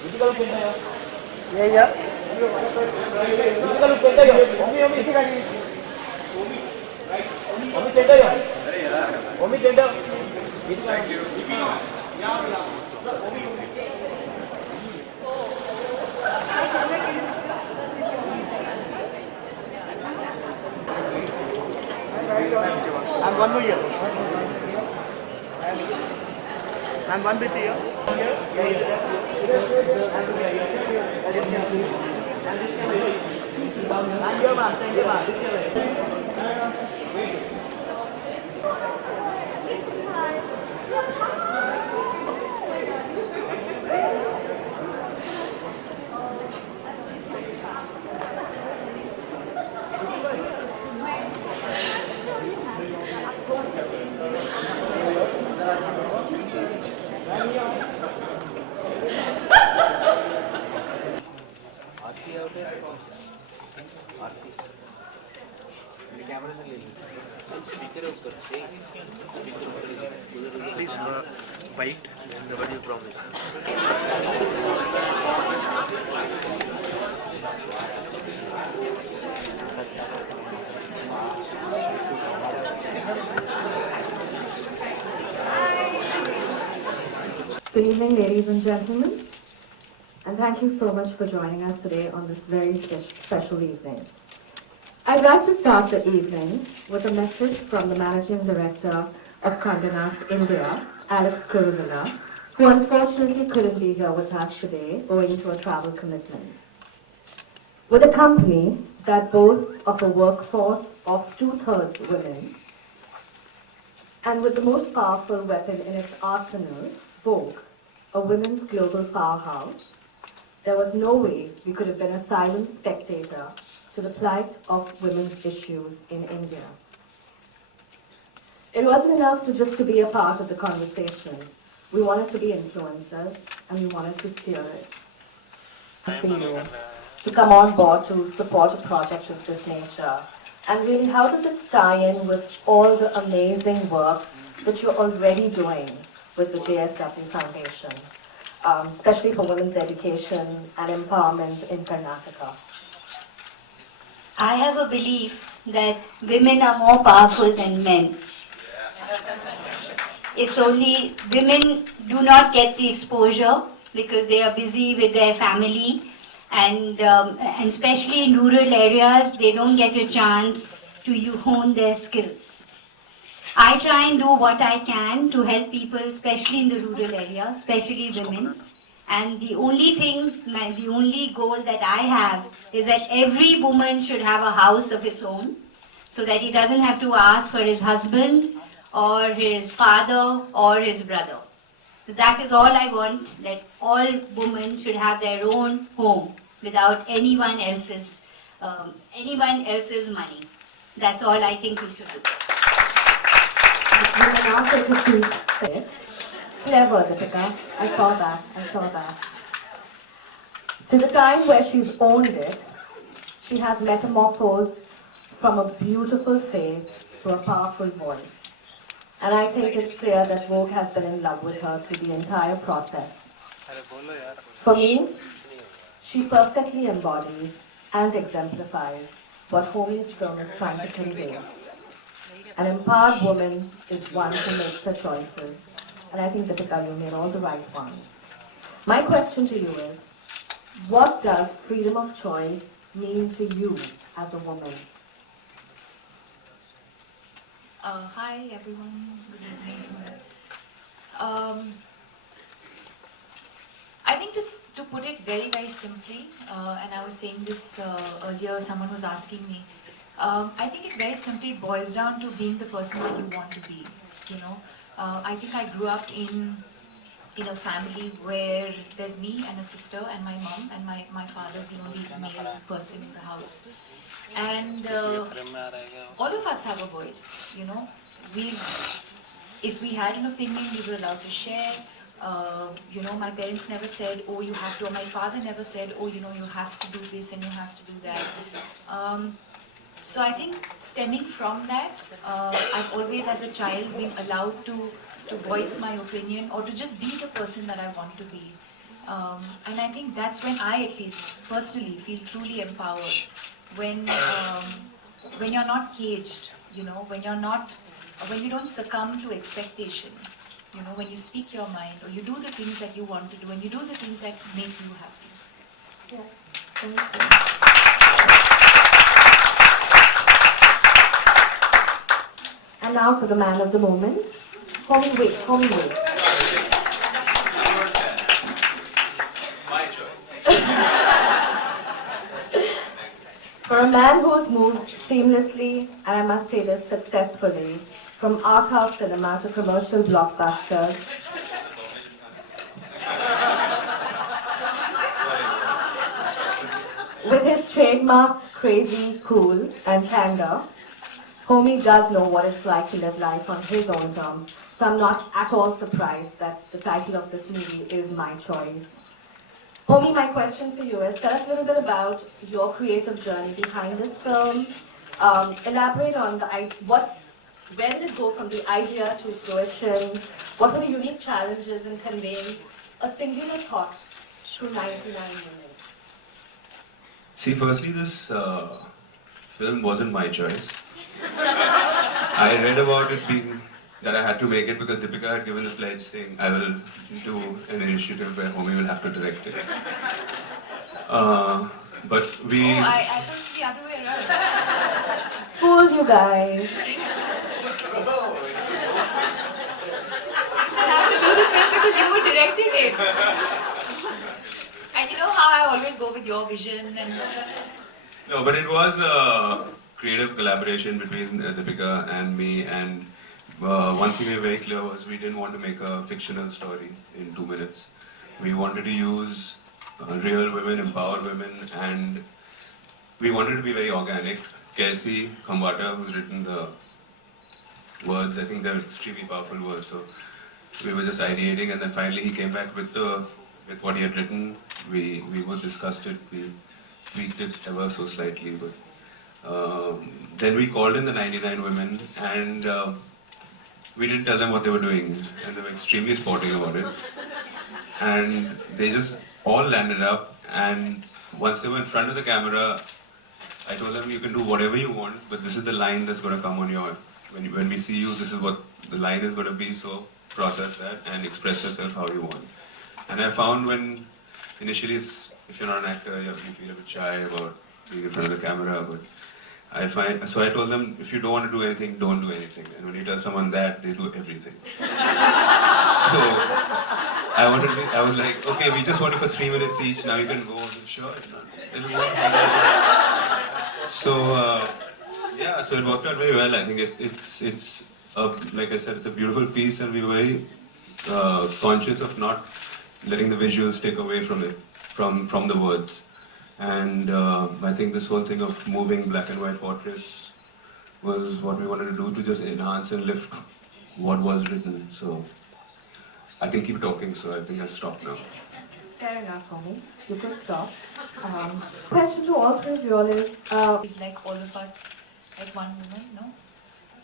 And one more year. And one bit here. And your man, send your man. RC out है RC camera से ले लो speaker ऊपर speaker ऊपर please fight what you promise Good evening, ladies and gentlemen, and thank you so much for joining us today on this very special evening. I'd like to start the evening with a message from the Managing Director of Condé Nast India, Alex Kuruvilla, who unfortunately couldn't be here with us today owing to a travel commitment. With a company that boasts of a workforce of 2/3 women, and with the most powerful weapon in its arsenal, Vogue, a women's global powerhouse, there was no way we could have been a silent spectator to the plight of women's issues in India. It wasn't enough to be a part of the conversation. We wanted to be influencers and we wanted to steer it. For you to come on board to support a project of this nature, and really how does it tie in with all the amazing work that you're already doing with the JSW Foundation, especially for women's education and empowerment in Karnataka? I have a belief that women are more powerful than men. It's only women do not get the exposure because they are busy with their family and especially in rural areas they don't get a chance to hone their skills. I try and do what I can to help people, especially in the rural area, especially women. And the only goal that I have is that every woman should have a house of its own, so that he doesn't have to ask for his husband or his father or his brother. So that is all I want, that all women should have their own home without anyone else's money. That's all I think we should do. You may now take a seat. Clever, Deepika. I saw that. To the time where she's owned it, she has metamorphosed from a beautiful face to a powerful voice. And I think it's clear that Vogue has been in love with her through the entire process. For me, she perfectly embodies and exemplifies what Homi's film is trying to convey. An empowered woman is one who makes her choices. And I think, Deepika, you made all the right ones. My question to you is, what does freedom of choice mean to you as a woman? Hi everyone, good evening. I think just to put it very, very simply, and I was saying this earlier, someone was asking me, I think it very simply boils down to being the person that you want to be, you know. I think I grew up in a family where there's me and a sister and my mom, and my father's the only male person in the house. And all of us have a voice, you know. If we had an opinion, we were allowed to share. You know, my parents never said, oh, you have to, or my father never said, oh, you know, you have to do this and you have to do that. So I think stemming from that, I've always as a child been allowed to voice my opinion or to just be the person that I want to be. And I think that's when I, at least personally, feel truly empowered. When you're not caged, you know, when you don't succumb to expectation, you know, when you speak your mind, or you do the things that you want to do, and you do the things that make you happy. Yeah. Thank you. And now for the man of the moment. Homie, wait. My choice. For a man who has moved seamlessly, and I must say this successfully, from art house cinema to commercial blockbusters, with his trademark crazy, cool, and candor, Homie does know what it's like to live life on his own terms. So I'm not at all surprised that the title of this movie is My Choice. Homie, my question for you is, tell us a little bit about your creative journey behind this film. Elaborate on where did it go from the idea to fruition? What were the unique challenges in conveying a singular thought through 99 minutes? See, firstly, this film wasn't my choice. I read about it being that I had to make it because Deepika had given the pledge saying I will do an initiative where Homie will have to direct it. But we... Oh, I thought it was the other way around. Fooled you guys. I have to do the film because you were directing it. And you know how I always go with your vision and... No, but it was a creative collaboration between Deepika and me, and one thing we were very clear was we didn't want to make a fictional story in 2 minutes. We wanted to use real women, empowered women, and we wanted to be very organic. Kelsey Khambata, who's written the words, I think they're extremely powerful words, so we were just ideating, and then finally he came back with what he had written. We both discussed it, we tweaked it ever so slightly, but then we called in the 99 women, and we didn't tell them what they were doing, and they were extremely sporting about it. And they just all landed up, and once they were in front of the camera, I told them, you can do whatever you want, but this is the line that's going to come on your... When we see you, this is what the line is going to be, so process that and express yourself how you want. And I found when initially, if you're not an actor, you feel a bit shy about being in front of the camera, but so I told them, if you don't want to do anything, don't do anything. And when you tell someone that, they do everything. So I was like, okay, we just want it for 3 minutes each, now you can go. Sure, it'll work. So, yeah, so it worked out very well. I think it's like I said, it's a beautiful piece, and we were very conscious of not letting the visuals take away from it, from the words. And I think this whole thing of moving black and white portraits was what we wanted to do to just enhance and lift what was written. So I can keep talking, so I think I'll stop now. Fair enough, Homie. You could stop. Question to all three of you all is... It's like all of us, like one woman, no?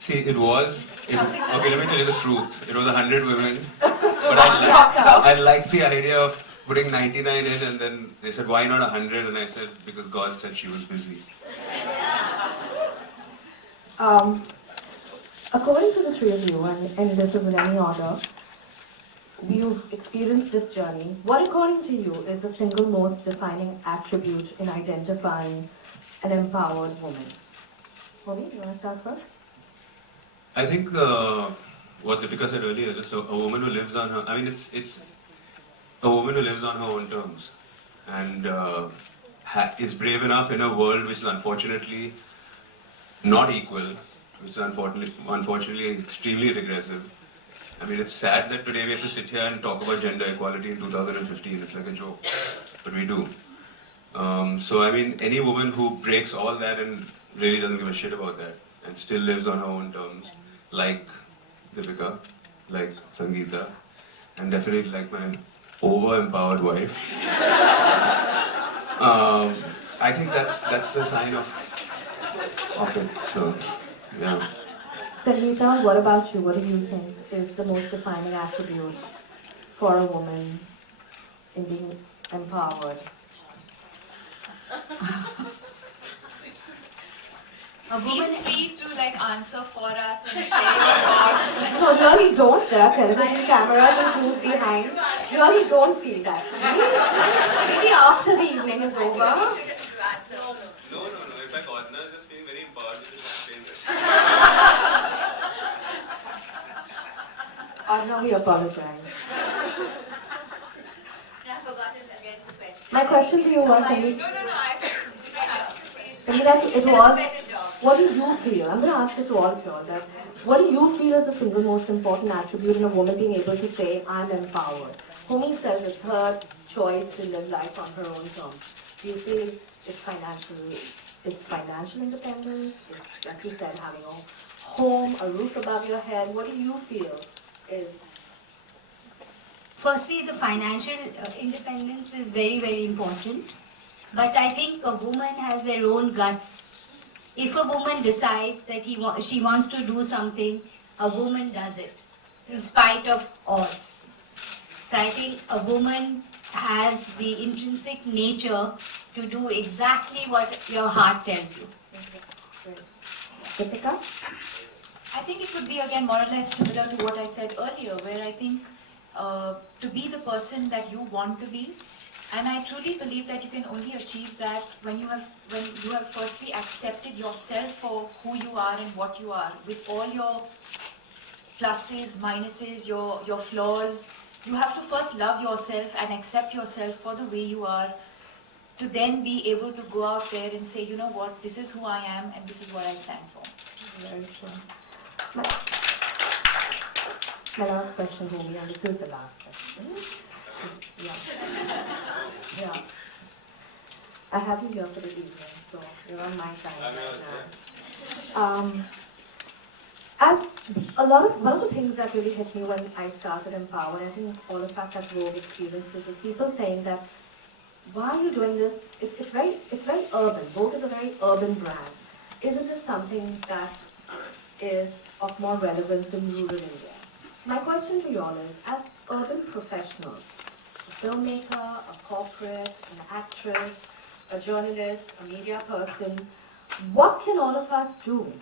See, okay, let me tell you the truth. It was 100 women, but I liked the idea of putting 99 in, and then they said, why not 100? And I said, because God said she was busy. According to the three of you, and this is in any order, you've experienced this journey. What, according to you, is the single most defining attribute in identifying an empowered woman? Homie, you want to start first? I think what Deepika said earlier, just a woman who lives on her... I mean, it's a woman who lives on her own terms and is brave enough in a world which is unfortunately not equal, which is unfortunately extremely regressive. I mean, it's sad that today we have to sit here and talk about gender equality in 2015. It's like a joke, but we do. So I mean, any woman who breaks all that and really doesn't give a shit about that and still lives on her own terms, like Deepika, like Sangeeta, and definitely like my over-empowered wife. I think that's the sign of it. So, yeah. Sangeeta, what about you? What do you think is the most defining attribute for a woman? in being empowered? Feel free to like answer for us and share your thoughts. No, really don't. There are television cameras and who's behind. Really don't feel that. Maybe after the evening is over. No. In fact, Adna is just feeling very empowered with the champagne. Adna, we apologize. I've forgotten again the question. My question to you was, Sangeeta, Sangeeta, it was, what do you feel? I'm going to ask it to all of you all that. What do you feel is the single most important attribute in a woman being able to say, I'm empowered? Humi says it's her choice to live life on her own terms. Do you feel it's financial independence? It's, like you said, having a home, a roof above your head. What do you feel is? Firstly, the financial independence is very, very important. But I think a woman has their own guts. If a woman decides that she wants to do something, a woman does it, in spite of odds. So I think a woman has the intrinsic nature to do exactly what your heart tells you. Deepika? I think it would be again more or less similar to what I said earlier, where I think to be the person that you want to be, and I truly believe that you can only achieve that when you have firstly accepted yourself for who you are and what you are, with all your pluses, minuses, your flaws. You have to first love yourself and accept yourself for the way you are, to then be able to go out there and say, you know what, this is who I am and this is what I stand for. Very true. My last question, Humi, and this is the last question. Yeah. I have you here for the evening, so you're on my time right now. One of the things that really hit me when I started Empower, and I think all of us at Rogue experienced this, is people saying that, why are you doing this? It's very urban. Vogue is a very urban brand. Isn't this something that is of more relevance in rural India? My question to you all is, as urban professionals, a filmmaker, a corporate, an actress, a journalist, a media person, what can all of us do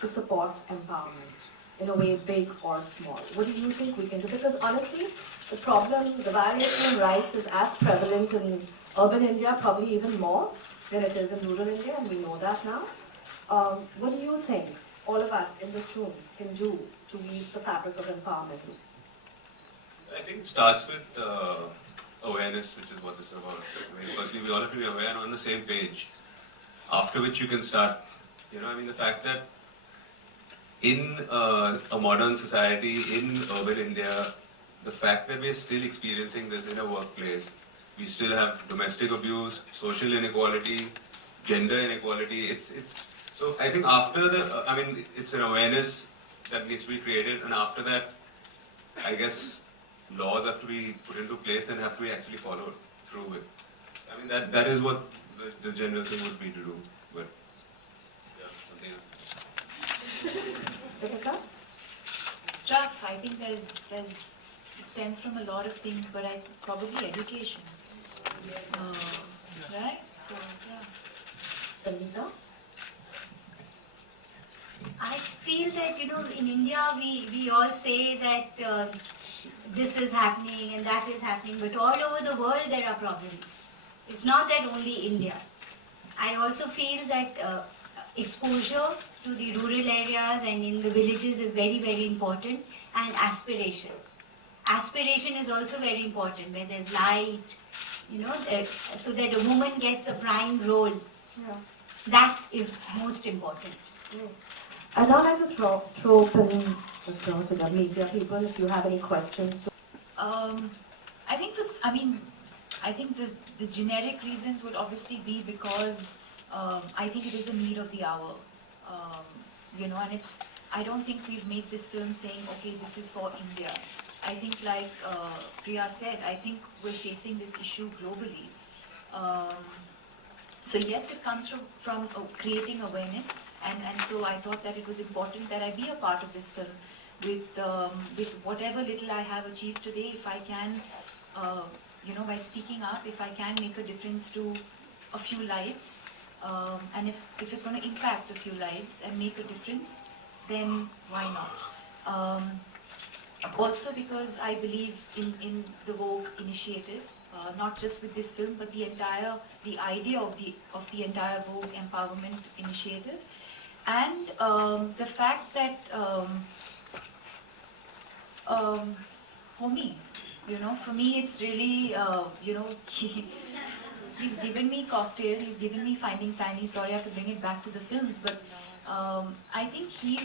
to support empowerment in a way, big or small? What do you think we can do? Because honestly, the problem, the violation of rights is as prevalent in urban India, probably even more than it is in rural India, and we know that now. What do you think all of us in this room can do to weave the fabric of empowerment? I think it starts with awareness, which is what this is about. I mean, firstly, we all have to be aware and on the same page. After which you can start, the fact that in a modern society, in urban India, the fact that we're still experiencing this in a workplace, we still have domestic abuse, social inequality, gender inequality. So I think after it's an awareness that needs to be created, and after that, I guess laws have to be put into place and have to be actually followed through with. I mean, that is what the general thing would be to do, but something else. Deepika? Tough. I think it stems from a lot of things, but probably education. Right? So, yeah. Sangeeta? I feel that, in India we all say that this is happening and that is happening, but all over the world there are problems. It's not that only India. I also feel that exposure to the rural areas and in the villages is very, very important, and aspiration. Aspiration is also very important, where there's light, so that a woman gets a prime role. Yeah. That is most important. I'd now like to throw open the floor to the media people if you have any questions. I think the generic reasons would obviously be because I think it is the need of the hour, and I don't think we've made this film saying, okay, this is for India. I think like Priya said, I think we're facing this issue globally. So yes, it comes from creating awareness, and so I thought that it was important that I be a part of this film with whatever little I have achieved today. If I can by speaking up, if I can make a difference to a few lives, and if it's going to impact a few lives and make a difference, then why not? Also because I believe in the Vogue initiative, not just with this film, but the idea of the entire Vogue empowerment initiative, and the fact that homie, for me it's really, he's given me Cocktail, he's given me Finding Fanny. Sorry, I have to bring it back to the films, but I think he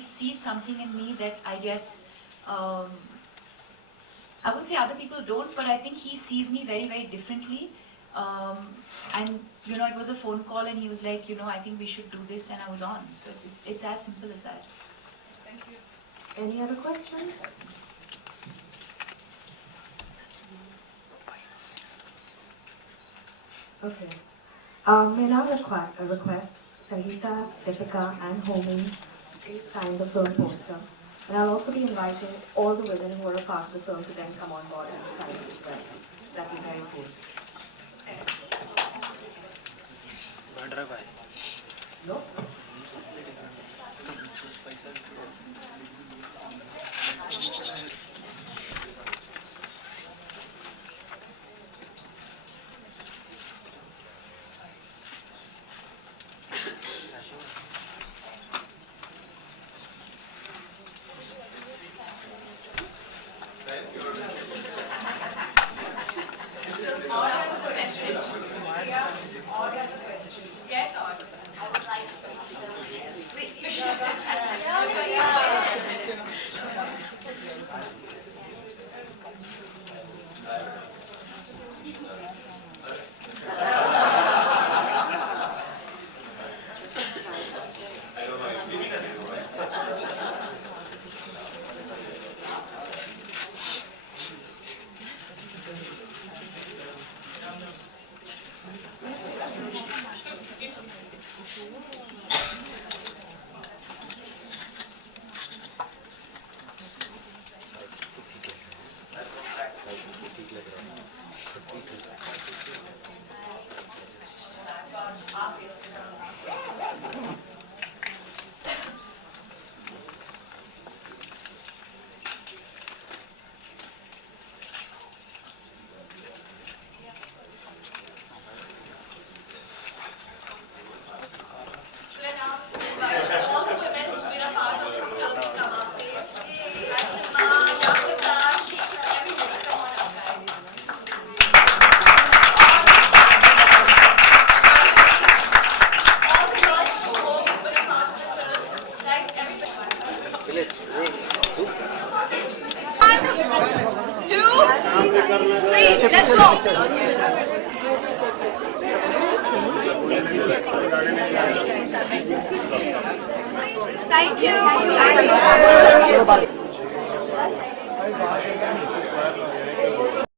sees something in me that I guess I would say other people don't, but I think he sees me very, very differently. And it was a phone call, and he was like, I think we should do this, and I was on. So it's as simple as that. Thank you. Any other questions? Okay. May now request Sangeeta, Deepika and Homi please sign the film poster. And I'll also be inviting all the women who are a part of the film to then come on board and sign it as well. That'd be very cool. No? Thank you.